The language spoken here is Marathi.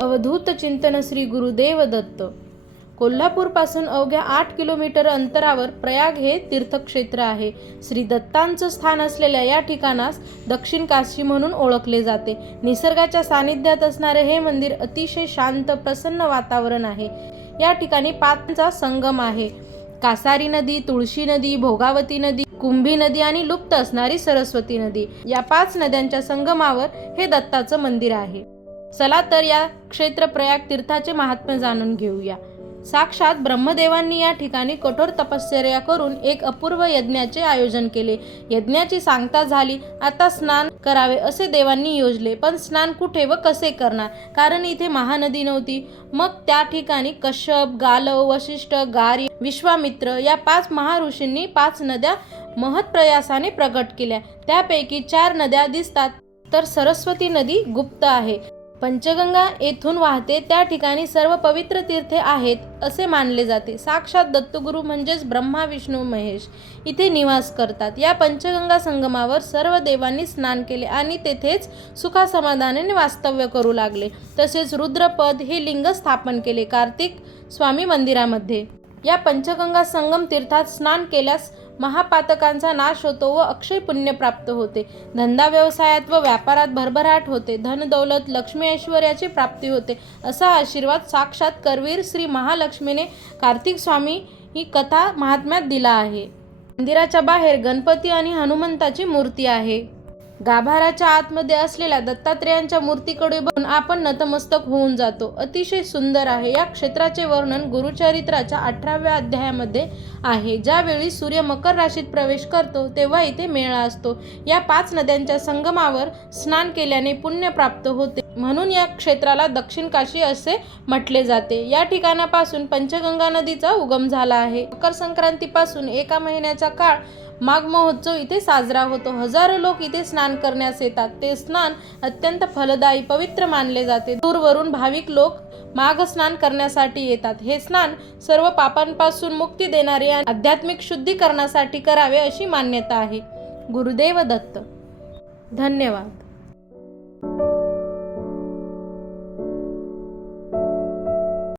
अवधूत चिंतन श्री गुरुदेव दत्त. कोल्हापूरपासून अवघ्या आठ किलोमीटर अंतरावर प्रयाग हे तीर्थक्षेत्र आहे. श्री दत्तांचं स्थान असलेल्या या ठिकाणास दक्षिण काशी म्हणून ओळखले जाते. निसर्गाच्या सानिध्यात असणारे हे मंदिर अतिशय शांत प्रसन्न वातावरण आहे. या ठिकाणी पाचचा संगम आहे. कासारी नदी तुळशी नदी भोगावती नदी कुंभी नदी आणि लुप्त असणारी सरस्वती नदी. या पाच नद्यांच्या संगमावर हे दत्ताचं मंदिर आहे. चला तर या क्षेत्रप्रयाग तीर्थाचे महात्म्य जाणून घेऊया. साक्षात ब्रह्मदेवांनी या ठिकाणी कठोर तपश्चर्या करून एक अपूर्व यज्ञाचे आयोजन केले. यज्ञाची सांगता झाली आता स्नान करावे असे देवांनी योजले पण स्नान कुठे व कसे करणार? कारण इथे महानदी नव्हती. मग त्या ठिकाणी कश्यप गालव वशिष्ठ गारी विश्वामित्र या पाच महाऋषींनी पाच नद्या महत्प्रयासाने प्रगट केल्या. त्यापैकी चार नद्या दिसतात. तर सरस्वती नदी गुप्त आहे. पंचगंगा येथून वाहते त्या ठिकाणी सर्व पवित्र तीर्थे आहेत असे मानले जाते. साक्षात दत्तगुरू म्हणजेच ब्रह्मा विष्णू महेश इथे निवास करतात. या पंचगंगा संगमावर सर्व देवांनी स्नान केले आणि तेथेच सुखासमाधानाने वास्तव्य करू लागले. तसेच रुद्रपद हे लिंग स्थापन केले कार्तिक स्वामी मंदिरामध्ये. या पंचगंगा संगम तीर्थात स्नान केल्यास महापातकांचा नाश होतो व अक्षय पुण्य प्राप्त होते. धंदा व्यवसायात व व्यापारात भरभराट होते. धन दौलत लक्ष्मी ऐश्वर्याची प्राप्ती होते. असा आशीर्वाद साक्षात करवीर श्री महालक्ष्मीने कार्तिक स्वामी ही कथा महात्म्यात दिला आहे. मंदिराच्या बाहेर गणपती आणि हनुमंताची मूर्ती आहे. गाभाराच्या आतमध्ये असलेल्या दत्तात्रेयांच्या मूर्तीकडे बघून आपण नतमस्तक होऊन जातो. अतिशय सुंदर आहे. या क्षेत्राचे वर्णन गुरुचरित्राच्या अठराव्या अध्यायामध्ये आहे. ज्यावेळी सूर्य मकर राशीत प्रवेश करतो तेव्हा इथे मेळा असतो. या पाच नद्यांच्या संगमावर स्नान केल्याने पुण्य प्राप्त होते. म्हणून या क्षेत्राला दक्षिण काशी असे म्हटले जाते. या ठिकाणापासून पंचगंगा नदीचा उगम झाला आहे. मकर संक्रांतीपासून एका महिन्याचा काळ माघ महोत्सव इथे साजरा होतो. हजारो लोक इथे स्नान करण्यास येतात. ते स्नान अत्यंत फलदायी पवित्र मानले जाते. दूरवरून भाविक लोक माघ स्नान करण्यासाठी येतात. हे स्नान सर्व पापांपासून मुक्ती देणारे आणि आध्यात्मिक शुद्धीकरणासाठी करावे अशी मान्यता आहे. गुरुदेव दत्त. धन्यवाद.